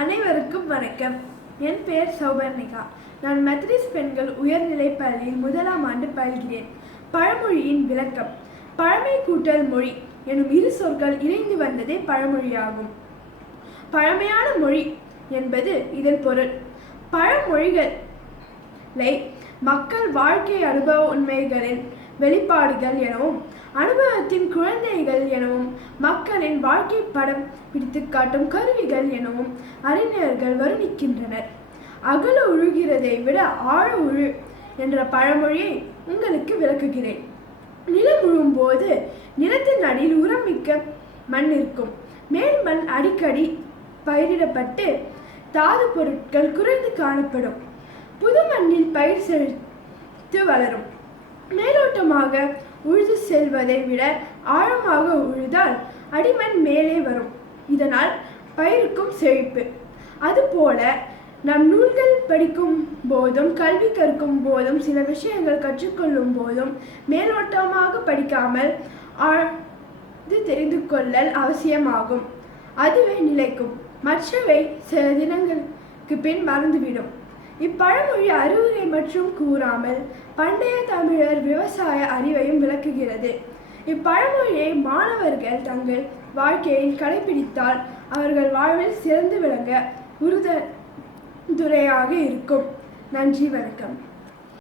அனைவருக்கும் வணக்கம். என் பெயர் சௌபர்ணிகா. நான் மெத்தடிஸ்ட் பெண்கள் உயர்நிலைப் பள்ளியில் 1ஆம் ஆண்டு பயில்கிறேன். பழமொழியின் விளக்கம். பழமை கூட்டல் மொழி எனும் இரு சொற்கள் இணைந்து வந்ததே பழமொழியாகும். பழமையான மொழி என்பது இதன் பொருள். பழமொழிகளை மக்கள் வாழ்க்கை அனுபவ உண்மைகளின் வெளிப்பாடுகள் எனவும் அனுபவத்தின் குழந்தைகள் எனவும் மக்களின் வாழ்க்கை படம் பிடித்து காட்டும் கருவிகள் எனவும் அறிஞர்கள் வருணிக்கின்றனர். அகல உழுகிறதை விட ஆழ உழு என்ற பழமொழியை உங்களுக்கு விளக்குகிறேன். நிலம் உழும் போது நிலத்தின் அடியில் உரமிக்க மண் இருக்கும். மேல் மண் அடிக்கடி பயிரிடப்பட்டு தாது பொருட்கள் குறைந்து காணப்படும். புது மண்ணில் பயிர் செழித்து வளரும். மேலோட்டமாக உழுது செல்வதை விட ஆழமாக உழுதால் அடிமண் மேலே வரும். இதனால் பயிருக்கும் செழிப்பு. அதுபோல நம் நூல்கள் படிக்கும் போதும் கல்வி கற்கும் போதும் சில விஷயங்கள் கற்றுக்கொள்ளும் போதும் மேலோட்டமாக படிக்காமல் ஆழ்ந்து தெரிந்து கொள்ளல் அவசியமாகும். அதுவே நிலைக்கும். மற்றவை சில தினங்களுக்கு பின் மறந்துவிடும். இப்பழமொழி அறிவுரை மற்றும் கூறாமல் பண்டைய தமிழர் விவசாய அறிவையும் விளக்குகிறது. இப்பழமொழியை மாணவர்கள் தங்கள் வாழ்க்கையில் கடைபிடித்தால் அவர்கள் வாழ்வில் சிறந்து விளங்க உறுதுணையாக இருக்கும். நன்றி, வணக்கம்.